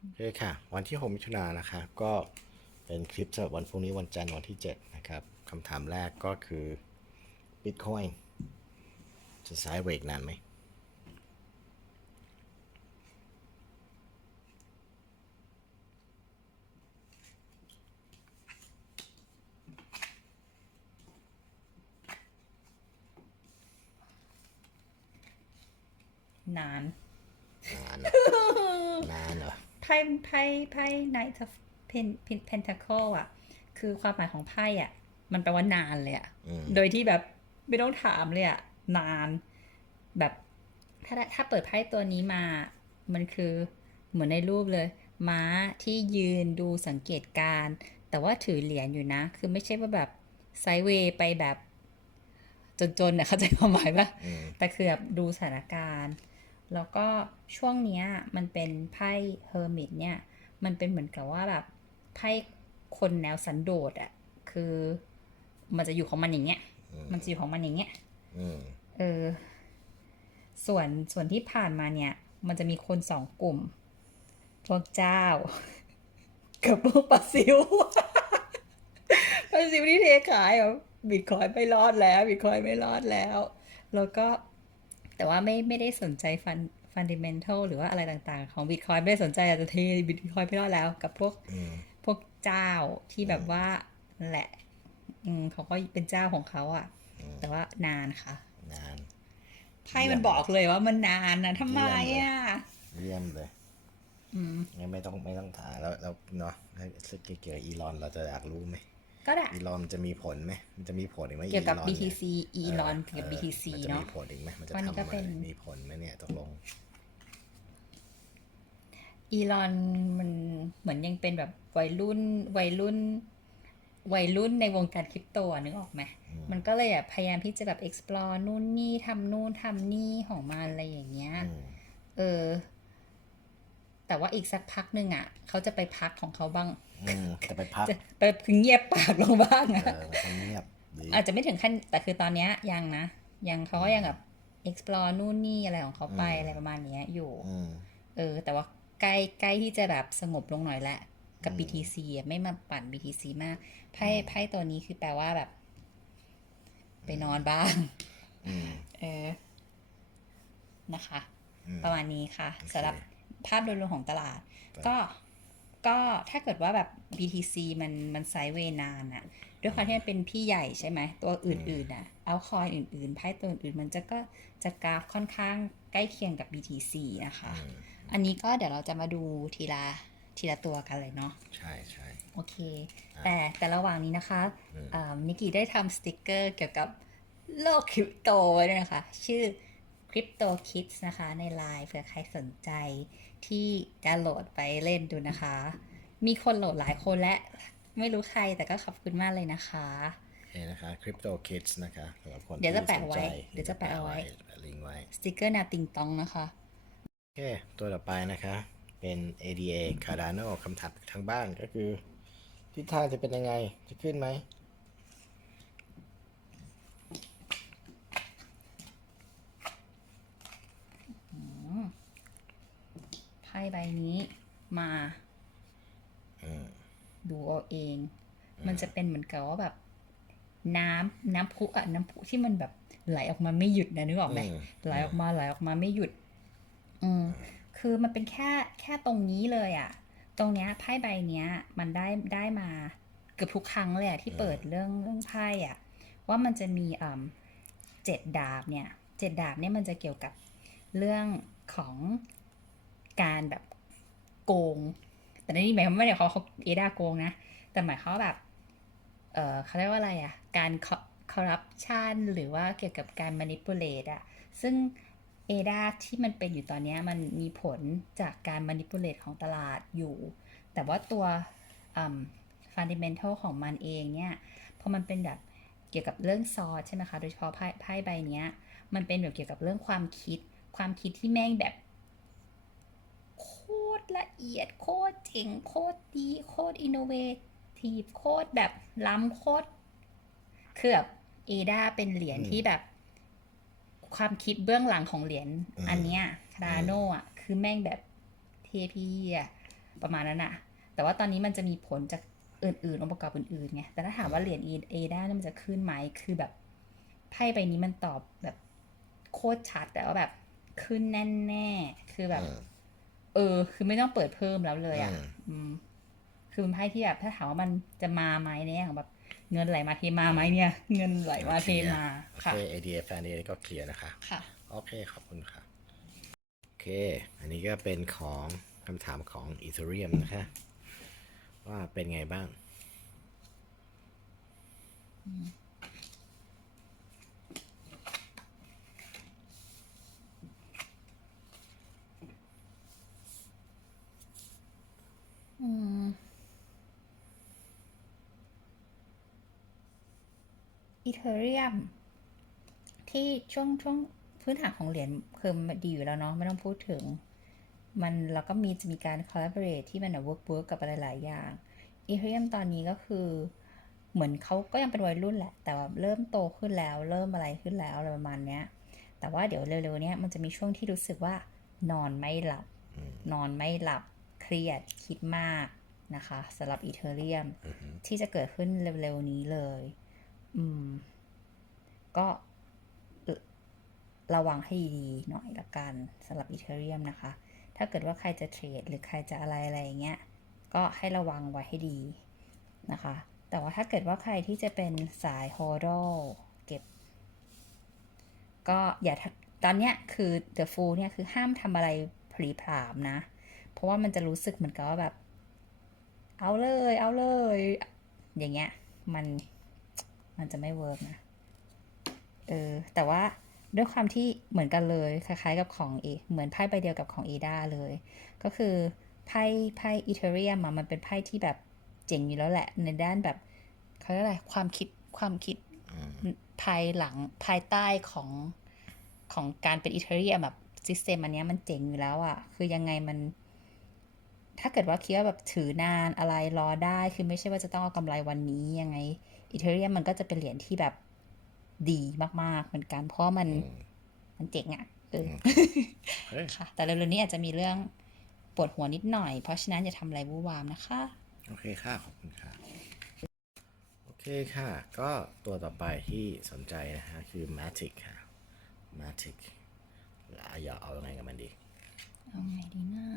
โอเคค่ะ วันที่6มิถุนายนนะคะก็เป็นคลิปสำหรับวันพรุ่งนี้วันจันทร์วันที่ 7 นะครับคำถามแรกก็คือ Bitcoin จะซ้ายเวกนานไหมนาน เหรอไพ่ไพ่ไพ่ Knight of Pen Pen Pentacle อะ คือความหมายของไพ่อะ มันแปลว่านานเลยอะอืมโดยที่แบบไม่ต้องถามเลยอะ นาน แบบถ้าได้ถ้าเปิดไพ่ตัวนี้มา มันคือเหมือนในรูปเลย ม้าที่ยืนดูสังเกตการณ์แต่ว่าถือเหรียญอยู่นะ คือไม่ใช่ว่าแบบไซด์เวย์ไปแบบจนๆนะเข้าใจความหมายปะอืมแต่คือแบบดูสถานการณ์ แล้วก็ช่วงเนี้ยมันเป็นไพ่เฮอร์มิตเนี่ย มันเป็นเหมือนกับว่าแบบไพ่คนแนวสันโดษอะคือมันจะอยู่ของมันอย่างเงี้ย มันจะอยู่ของมันอย่างเงี้ยอืมเออ ส่วนส่วนที่ผ่านมาเนี่ย มันจะมีคนสองกลุ่ม พวกเจ้า กับพวกปลาซิวปลาซิวที่เทขายอะบิตคอยไม่รอดแล้ว บิตคอยไม่รอดแล้ว แล้วก็ แต่ว่าไม่ไม่ได้สนใจฟันฟันดิเมนทัลหรือว่าอะไรต่างๆ ของบิตคอยไม่ได้สนใจอยากจะเทบิตคอยไม่รอดแล้วกับพวกอืมพวกเจ้าที่แบบว่านั่นแหละอืมเขาก็เป็นเจ้าของเขาอะ่ะ แต่ว่านานค่ะ นานไพ่มันบอกเลยว่ามันนานนะทำไมอะเยี่ยมเลยอืมงั้นไม่ต้องไม่ต้องถามแล้วแล้วเนาะให้เกี่ยวกับอีลอนเราจะอยากรู้ไหม ก็ได้ อีลอนมันจะมีผลไหมมันจะมีผลอีกไหมเกี่ยวกับอีลอนนี่ BTC อีลอนเกี่ยวกับ BTC มันจะเนาะมีผลอีกไหมมันจะตอนนี้ทำก็อะไรเป็นมีผลไหมเนี่ยตกลงอีลอนมันเหมือนยังเป็นแบบวัยรุ่นวัยรุ่นวัยรุ่นในวงการคริปโตอะนึกออกไหมมันก็เลยแบบพยายามที่จะแบบ explore นู่นนี่ทำนู่นทำนี่ของมันอะไรอย่างเงี้ยอืมเออ แต่ว่าอีกสักพักหนึ่งอะเขาจะไปพักของเขาบ้างอืมจะไปพักจะไปพึงเงียบปากลงบ้างเออะอมันเงียบดีอาจจะไม่ถึงขั้นแต่คือตอนเนี้ยยังนะยังเขาก็ยังแบบ explore นู่นนี่อะไรของเขาไปอะไรประมาณเนี้ยอยู่อืมเออ แต่ว่าใกล้ใกล้ที่จะแบบสงบลงหน่อยแล้วกับ BTC อะไม่มาปั่น BTC มากไพ่ไพ่ตัวนี้คือแปลว่าแบบ ไปนอนบ้างอืมเออนะคะอืมประมาณนี้ค่ะโอเคสำหรับ ภาพโดยรวมของตลาดครับก็ก็ถ้าเกิดว่าแบบ BTC มันมันไซด์เวย์นานอะด้วยความที่มันเป็นพี่ใหญ่ใช่ไหม ตัวอื่นๆอะเอาคอยอื่นๆไพ่ตัวอื่นๆมันจะก็จะกราฟค่อนข้างใกล้เคียงกับ BTC นะคะอืมอันนี้ก็เดี๋ยวเราจะมาดูทีละทีละตัวกันเลยเนาะใช่ใช่โอเค แต่แต่ระหว่างนี้นะคะอืมอ่านิกกี้ได้ทำสติกเกอร์เกี่ยวกับโลกคริปโตไว้ด้วยนะคะ ชื่อ Crypto Kids นะคะในไลน์เผื่อใครสนใจ ที่จะโหลดไปเล่นดูนะคะ มีคนโหลดหลายคนและ ไม่รู้ใครแต่ก็ขอบคุณมากเลยนะคะโอเคนะคะ Crypto Kids นะคะสำหรับคนเดี๋ยวจะที่แปะสนไว้ใจเดี๋ยวจะแปะเอาไว้แปะลิงก์ไว้สติกเกอร์แนาติงตองนะคะโอเคตัวต่อไปนะคะเป็น ADA Cardano คำถามทางบ้านก็คือทิศทางจะเป็นยังไงจะขึ้นไหม ไพ่ใบนี้มาอืมดูเอาเอง มันจะเป็นเหมือนกับว่าแบบ น้ำน้ำพุอะน้ำพุที่มันแบบไหลออกมาไม่หยุดนะนึกออกไหมอืมไหลออกมาไหลออกมาไม่หยุด อืมคือมันเป็นแค่แค่ตรงนี้เลยอะตรงเนี้ยไพ่ใบเนี้ย มันได้ได้มาเกือบทุกครั้งเลยอะที่เปิดเรื่องเรื่องไพ่อะว่ามันจะมีอ่าเจ็ดดาบเนี่ยเจ็ดดาบเนี่ยมันจะเกี่ยวกับเรื่องของ การแบบโกง แต่ในนี้หมายความว่าไม่ได้เขาเขาเอดาโกงนะ แต่หมายความแบบ เออเขาเรียกว่าอะไรอะ่ะ การคอร์รัปชันหรือว่าเกี่ยวกับการ manipulate อะซึ่ง ADA ที่มันเป็นอยู่ตอนนี้มันมีผลจากการ manipulate ของตลาดอยู่ แต่ว่าตัวอืม fundamental ของมันเองเนี่ยพอมันเป็นแบบเกี่ยวกับเรื่องซอสใช่ไหมคะ โดยเฉพาะไพ่ไพ่ใบเนี้ย มันเป็นแบบเกี่ยวกับเรื่องความคิด ความคิดที่แม่งแบบ โคตรละเอียด โคตรเจ๋ง โคตรดี โคตรอินโนเวทีฟโคตรแบบล้ำโคตรคือแบบเอดาเป็นเหรียญอืมที่แบบ ความคิดเบื้องหลังของเหรียญอืมอันเนี้ยคาราโนอะ คือแม่งแบบเทพีอะประมาณนั้นอะแต่ว่าตอนนี้มันจะมีผลจากอื่นๆองค์ประกอบอื่นๆไงแต่ถ้าถามว่าเหรียญเอเอด้ามันจะขึ้นไหมคือแบบไพ่ใบนี้มันตอบแบบโคตรชัดแต่ว่าแบบขึ้นแน่ๆคือแบบอืม เออ คือไม่ต้องเปิดเพิ่มแล้วเลยอะอืมอืม คือเป็นไพ่ที่แบบถ้าถามว่ามันจะมาไหมเนี่ยแบบ เงินไหลมาเทมาไหมเนี่ย เงินไหลมาเทมาโอค่ะเค ADA แฟนนี้ก็เคลียร์นะคะ ค่ะ โอเคขอบคุณค่ะโอเค อันนี้ก็เป็นของคำถามของ Ethereum นะคะ ว่าเป็นไงบ้าง อืมอีเทเรียม ที่ช่วงช่วงพื้นฐานของเหรียญคือมันดีอยู่แล้วเนาะไม่ต้องพูดถึง มันแล้วก็มีจะมีการ collaborate ที่มันแบบ work work กับอะไรหลายอย่างอีเทเรียมตอนนี้ก็คือเหมือนเขาก็ยังเป็นวัยรุ่นแหละ แต่ว่าเริ่มโตขึ้นแล้ว เริ่มอะไรขึ้นแล้วอะไรประมาณเนี้ย แต่ว่าเดี๋ยวเร็วๆเนี้ยมันจะมีช่วงที่รู้สึกว่านอนไม่หลับ นอนไม่หลับเค รียดคิดมากนะคะสำหรับอีเทเรียมที่จะเกิดขึ้นเร็วๆนี้เลย อืม ก็เอ่อระวังให้ดีๆหน่อยละกันสำหรับอีเทเรียมนะคะ ถ้าเกิดว่าใครจะเทรด หรือใครจะอะไรอะไรอย่างเงี้ย ก็ให้ระวังไว้ให้ดีนะคะ แต่ว่าถ้าเกิดว่าใครที่จะเป็นสายโฮโดเก็บ ก็อย่าทำตอนเนี้ยคือ The Fool เนี่ยคือห้ามทำอะไรผลีผลามนะ เพราะว่ามันจะรู้สึกเหมือนกับว่าแบบ เอาเลย เอาเลย อย่างเงี้ย มัน มันจะไม่เวิร์กนะ เออ แต่ว่าด้วยความที่เหมือนกันเลย คล้ายๆกับของเอ เหมือนไพ่ใบเดียวกับของเอดาเลย ก็คือไพ่ไพ่อีเทเรียมมันเป็นไพ่ที่แบบเจ๋งอยู่แล้วแหละ ในด้านแบบเขาเรียกอะไร ความคิด ความคิดภายหลังภายใต้ของของการเป็นอีเทเรียมแบบซิสเต็มอันนี้มันเจ๋งอยู่แล้วอะ คือยังไงมัน ถ้าเกิดว่าคิดว่าแบบถือนานอะไรรอได้ คือไม่ใช่ว่าจะต้องเอากำไรวันนี้ยังไงอีเทเรียมมันก็จะเป็นเหรียญที่แบบดีมาก ๆ เหมือนกัน เพราะว่ามันมันเจ๋งอะเออเฮ้ยค่ะ แต่เร็วๆนี้อาจจะมีเรื่องปวดหัวนิดหน่อย เพราะฉะนั้นอย่าทำอะไรวู่วามนะคะ โอเคค่ะ ขอบคุณค่ะ โอเคค่ะ ก็ตัวต่อไปที่สนใจนะฮะ คือ Matic ค่ะ Matic อะอย่าเอายังไงกับมันดี เอาไงดีนะ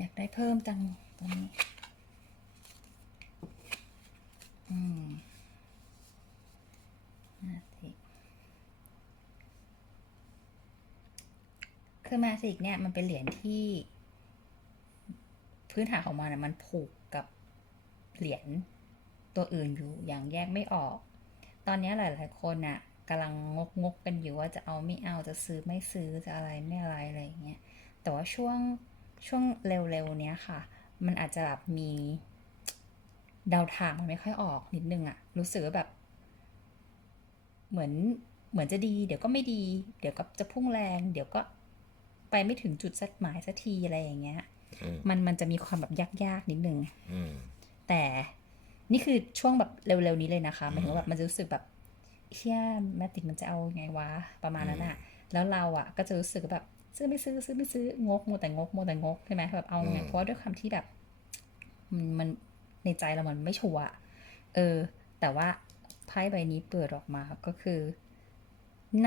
อยากได้เพิ่มจังตอนนี้ อืมมาสิคือมาสิกเนี่ยมันเป็นเหรียญที่พื้นฐานของมันนะมันผูกกับเหรียญตัวอื่นอยู่อย่างแยกไม่ออก ตอนนี้หลาย ๆ คนน่ะกำลังงกงกกันอยู่ว่าจะเอาไม่เอาจะซื้อไม่ซื้อจะอะไรไม่อะไรอะไรอย่างเงี้ยแต่ว่าช่วง ช่วงเร็วๆเนี้ยค่ะ มันอาจจะแบบมีเดาทางมันไม่ค่อยออกนิดนึงอะรู้สึกว่าแบบ เหมือนเหมือนจะดี เดี๋ยวก็ไม่ดี เดี๋ยวก็จะพุ่งแรง เดี๋ยวก็ไปไม่ถึงจุดสัดหมายสักทีอะไรอย่างเงี้ยอืมมันมันจะมีความแบบยากๆนิดนึงอืมแต่นี่คือช่วงแบบเร็วๆนี้เลยนะคะหมายถึงว่าแบบมันจะรู้สึกแบบเชี่ยแมติกมันจะเอาไงวะประมาณนั้นอะแล้วเราอะก็จะรู้สึกแบบ ซื้อไม่ซื้อซื้อไม่ซื้องกโมวแต่งกโมวแต่งกใช่ไหมแบบเอาไงอืมเพราะว่าด้วยความที่แบบมันมันในใจเรามันไม่ชัวร์อะเออ แต่ว่าไพ่ใบนี้เปิดออกมาก็คือ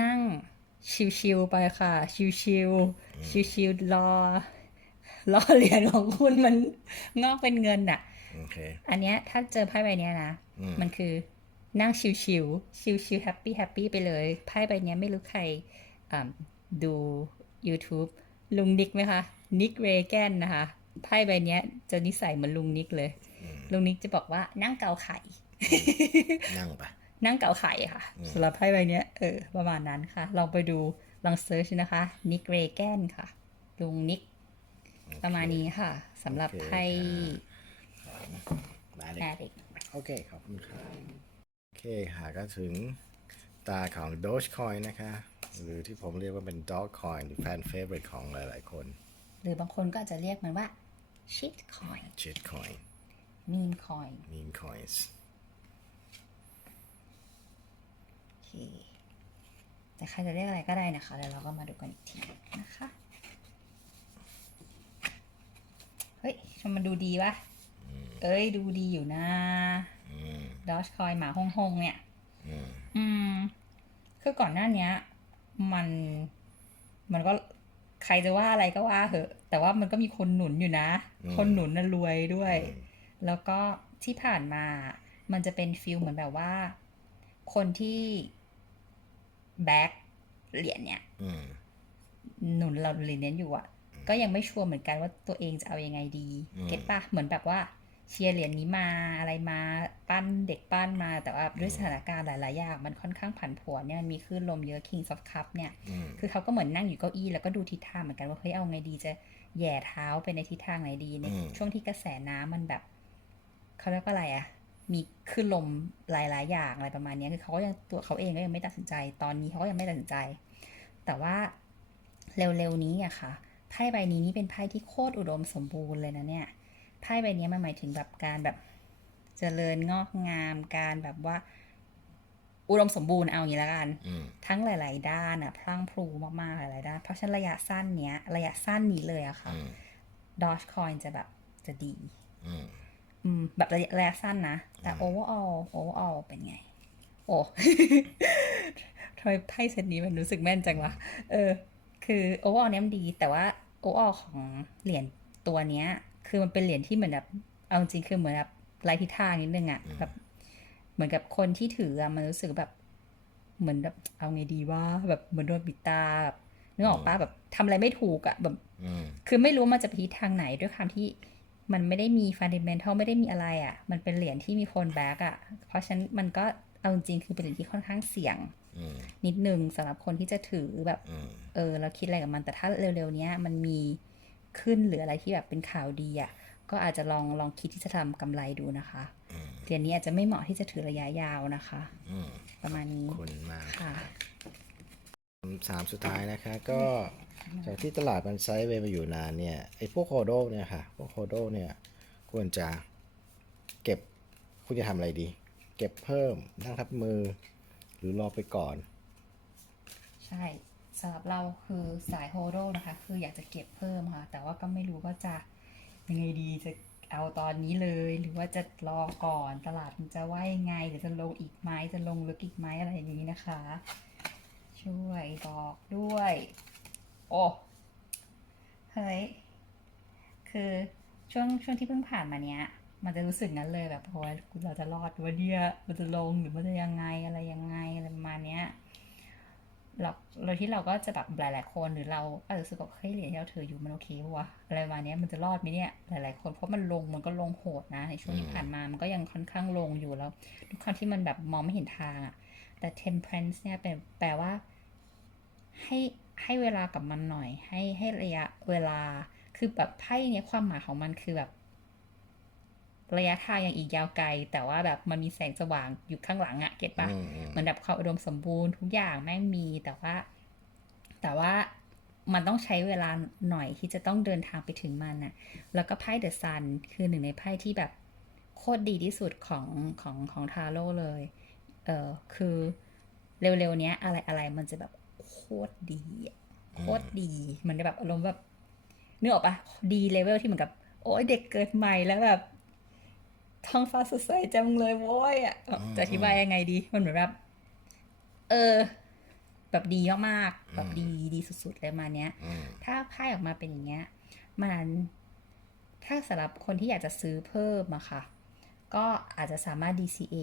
นั่งชิวๆไปค่ะ ชิวๆชิวๆรอรอเหรียญของคุณมันงอกเป็นเงินอะโอเคอันเนี้ยถ้าเจอไพ่ใบเนี้ยนะอืมมันคือนั่งชิวชิวชิวชิวแฮปปี้แฮปปี้ไปเลย ไพ่ใบเนี้ยไม่รู้ใครอ่าดู YouTube ลุงนิกไหมคะนิกเรแกนนะคะไพ่ใบเนี้ยจะนิสัยเหมือนลุงนิกเลย ลุงนิกจะบอกว่านั่งเกาไข่ นั่งไปนั่งเกาไข่ค่ะสำหรับไพ่ใบเนี้ยเออ ประมาณนั้นค่ะ ลองไปดูลองเซิร์ชนะคะนิกเรแกนค่ะ ลุงนิก ประมาณนี้ค่ะสำหรับไพ่ได้เลยแอดิกโอเคขอบคุณค่ะโอเคค่ะก็ถึง ตาของ Dogecoin นะคะ หรือที่ผมเรียกว่าเป็น Dogcoin หรือแฟนเฟเวอร์ของหลาย ๆ คน หรือบางคนก็อาจจะเรียกมันว่า shit coin Shitcoin mean coin Meme Coins โอเคแต่ใครจะเรียกอะไรก็ได้นะคะ แล้วเราก็มาดูกันอีกทีนะคะชมมันดูดีปะเอ้ย ดูดีอยู่นะอืมดอชคอยหมาฮงฮงๆเนี่ย อืม อืม คือก่อนหน้าเนี้ย มัน มันก็ใครจะว่าอะไรก็ว่าเหอะ แต่ว่ามันก็มีคนหนุนอยู่นะคนหนุนน่ะรวยด้วย แล้วก็ที่ผ่านมา มันจะเป็นฟิลเหมือนแบบว่า คนที่แบ็คเหรียญเนี่ย อืม หนุนเราเหรียญนี้อยู่อะก็ยังไม่ชัวร์เหมือนกันว่าตัวเองจะเอายังไงดี อืม เก็ตปะเหมือนแบบว่า เชียร์เหรียญนี้มาอะไรมาปั้นเด็กปั้นมาแต่ว่าด้วยสถานการณ์หลาย ๆ อย่างมันค่อนข้างผันผวนเนี่ยมันมีคลื่นลมเยอะ Kings of Cup เนี่ยอืมคือเขาก็เหมือนนั่งอยู่เก้าอี้แล้วก็ดูทิศทางเหมือนกันว่าเฮ้ยเอาไงดีจะแหย่เท้าไปในทิศทางไหนดีในอืมช่วงที่กระแสน้ำมันแบบเขาเรียกว่าอะไรอะมีคลื่นลมหลาย ๆ อย่างอะไรประมาณเนี้ยคือเขาก็ยังตัวเขาเองก็ยังไม่ตัดสินใจ ตอนนี้เขาก็ยังไม่ตัดสินใจ แต่ว่าเร็ว ๆ นี้อะค่ะไพ่ใบนี้นี่เป็นไพ่ที่โคตรอุดมสมบูรณ์เลยนะเนี่ย ไพ่ใบนี้มันหมายถึงแบบการแบบเจริญงอกงามการแบบว่า อุดมสมบูรณ์เอาอย่างนี้ละกันอืมทั้งหลาย ๆ ด้านอะพรั่งพรูมากๆหลายๆด้าน เพราะฉะนั้นระยะสั้นเนี้ย ระยะสั้นนี้เลยอะค่ะอืมดอ g คอยจะแบบจะดีอืมอืมแบบระยะระยะสั้นนะ แต่ overall overall เป็นไง โอ้ทำไมไพ่เซตนี้มันรู้สึกแม่นจังวะเออ คือ overall เนี้ยมันดี แต่ว่า overall ของเหรียญตัวเนี้ย คือมันเป็นเหรียญที่เหมือนแบบเอาจริงๆคือเหมือนแบบไร้ทิศทางนิดนึงอะแบบเหมือนกับคนที่ถืออะมันรู้สึกแบบ เหมือนแบบเอาไงดีว่าแบบเหมือนโดนปิดตาแบบนึกออกปะแบบทำอะไรไม่ถูกอะแบบอืมคือไม่รู้ว่ามันจะไปทิศทางไหนด้วยความที่มันไม่ได้มีฟันเดเมนทัลไม่ได้มีอะไรอะ่ะ มันเป็นเหรียญที่มีคนแบกอะ่ะ เพราะฉะนั้นมันก็เอาจริงๆคือเป็นเหรียญที่ค่อนข้างเสี่ยงอืมนิดนึงสำหรับคนที่จะถือแบบอืมเออเราคิดอะไรกับมันแต่ถ้าเร็วๆเนี้ยมันมี ขึ้นหรืออะไรที่แบบเป็นข่าวดีอะ่ะก็อาจจะลองลองคิดที่จะทำกำไรดูนะคะอืมเหรียญนี้อาจจะไม่เหมาะที่จะถือระยะยาวนะคะอืมประมาณนี้ขอบคุณมากค่ะคำถามสุดท้ายนะคะ ก็จากที่ตลาดมันไซด์เวย์มาอยู่นานเนี่ยไอ้พวกโฮโดเนี่ยค่ะ พวกโฮโดเนี่ยควรจะเก็บคุณจะทำอะไรดี เก็บเพิ่มนั่งทับมือ หรือรอไปก่อน ใช่ สำหรับเราคือสายโฮโดนะคะ คืออยากจะเก็บเพิ่มค่ะ แต่ว่าก็ไม่รู้ว่าจะยังไงดีจะเอาตอนนี้เลย หรือว่าจะรอก่อนตลาดมันจะว่ายังไงหรือจะลงอีกไหมจะลงลึกอีกไหมอะไรอย่างนี้นะคะ ช่วยบอกด้วย โอ้เฮ้ยคือช่วงช่วงที่เพิ่งผ่านมาเนี้ย มันจะรู้สึกงั้นเลยแบบโอ้ยเราจะรอดวะเนี่ยมันจะลงหรือมันจะยังไงอะไรยังไงอะไรประมาณเนี้ย เราเราที่เราก็จะแบบหลาย ๆ คนหรือเราอาจจะรู้สึกว่าเฮ้ยเหรียญที่เราถืออยู่มันโอเคปะวะอะไรประมาณเนี้ยมันจะรอดไหมเนี่ยหลาย ๆ คนเพราะมันลงมันก็ลงโหดนะในช่วงที่ผ่านมามันก็ยังค่อนข้างลงอยู่แล้วด้วยความที่มันแบบมองไม่เห็นทางอะแต่ temperance เนี่ยเป็นแปลว่า ให้ให้เวลากับมันหน่อย ให้ให้ระยะเวลาคือแบบไพ่เนี้ยความหมายของมันคือแบบ ระยะทางยังอีกยาวไกล แต่ว่าแบบมันมีแสงสว่างอยู่ข้างหลังอะเก็ตปะอืมอืมเหมือนแบบความอุดมสมบูรณ์ทุกอย่างแม่งมีแต่ว่า แต่ว่ามันต้องใช้เวลาหน่อยที่จะต้องเดินทางไปถึงมันน่ะแล้วก็ไพ่เดอะซันคือหนึ่งในไพ่ที่แบบโคตรดีที่สุดของของของทาโร่เลย เออคือเร็วๆเนี้ย อะไรอะไรมันจะแบบโคตรดีอะโคตรดีเหมันจะแบบอารมณ์แบบนึกออกปะดีเลเวลที่เหมือนกับ โอ้ยเด็กเกิดใหม่แล้วแบบ ท้องฟ้าสดใสจังเลยโว้ยอะเอ่อจะอธิบายยังไงดี มันเหมือนแบบ เออ แบบดีมากๆแบบดีดีสุดๆเลยมาเนี้ยอืมถ้าไพ่ออกมาเป็นอย่างเงี้ย มันถ้าสำหรับคนที่อยากจะซื้อเพิ่มอะค่ะ ก็อาจจะสามารถ DCA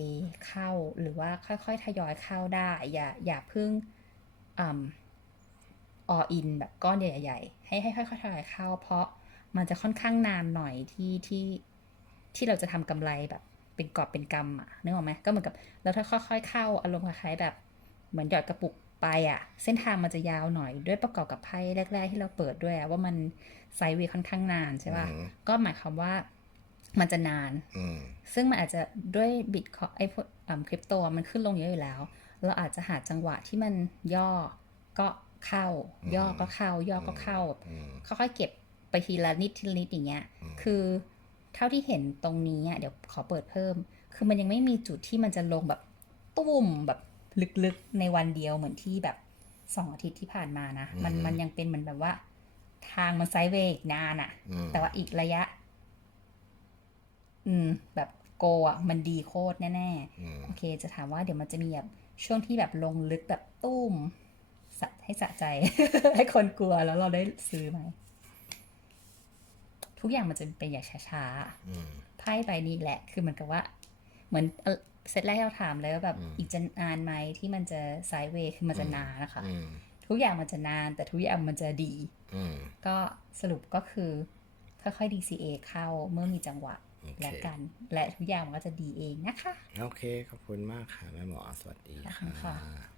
เข้าหรือว่าค่อยๆ ทยอยเข้าได้ อย่าอย่าเพิ่งอ่ำ all in แบบก้อนใหญ่ๆให้ให้ค่อยๆทยอยเข้า เพราะมันจะค่อนข้างนานหน่อยที่ที่ ที่เราจะทำกำไรแบบ เป็นกอบเป็นกำอะนึกออกไหมก็เหมือนกับแล้วถ้าค่อยๆเข้าอารมณ์คล้ายๆแบบ เหมือนหยอดกระปุกไปอะเส้นทางมันจะยาวหน่อยด้วยประกอบกับไพ่แรก ๆ ที่เราเปิดด้วยอะว่ามันไซด์เวย์ค่อนข้างนานใช่ป่ะอืมก็หมายความว่ามันจะนานอืมซึ่งมันอาจจะด้วยบิตคอยไอ้พวกคริปโตมันขึ้นลงเยอะอยู่แล้ว เราอาจจะหาจังหวะที่มันย่อก็เข้า ย่อก็เข้า ย่อก็เข้าอืมค่อยๆเก็บไปทีละนิดทีละนิดอย่างเงี้ย คือ เท่าที่เห็นตรงนี้อะเดี๋ยวขอเปิดเพิ่ม คือมันยังไม่มีจุดที่มันจะลงแบบตุ้มแบบลึกๆในวันเดียวเหมือนที่แบบสองอาทิตย์ที่ผ่านมานะ มันมันยังเป็นเหมือนแบบว่า ทางมันไซด์เวย์อีกนานอะอืมแต่ว่าอีกระยะ อืม แบบโกอะ มันดีโคตรแน่อืมๆโอเค จะถามว่าเดี๋ยวมันจะมีแบบช่วงที่แบบลงลึกแบบตุ้มสะให้สะใจ ให้คนกลัวแล้วเราได้ซื้อไหม ทุกอย่างมันจะเป็นอย่างช้าๆอืมไพ่ใบนี้แหละ คือเหมือนกับว่า เหมือนเอ่อเซตแรกที่เราถามเลยว่าแบบอืมอีกจะนานไหมที่มันจะไซด์เวย์คือมันจะนานนะคะอืมทุกอย่างมันจะนาน แต่ทุกอย่างมันจะดีอืมก็สรุปก็คือค่อยๆ DCA เข้าเมื่อมีจังหวะโอเคและกัน และทุกอย่างมันก็จะดีเองนะคะ โอเค ขอบคุณมากค่ะแม่หมอสวัสดีขอบคุณค่ะค่ะ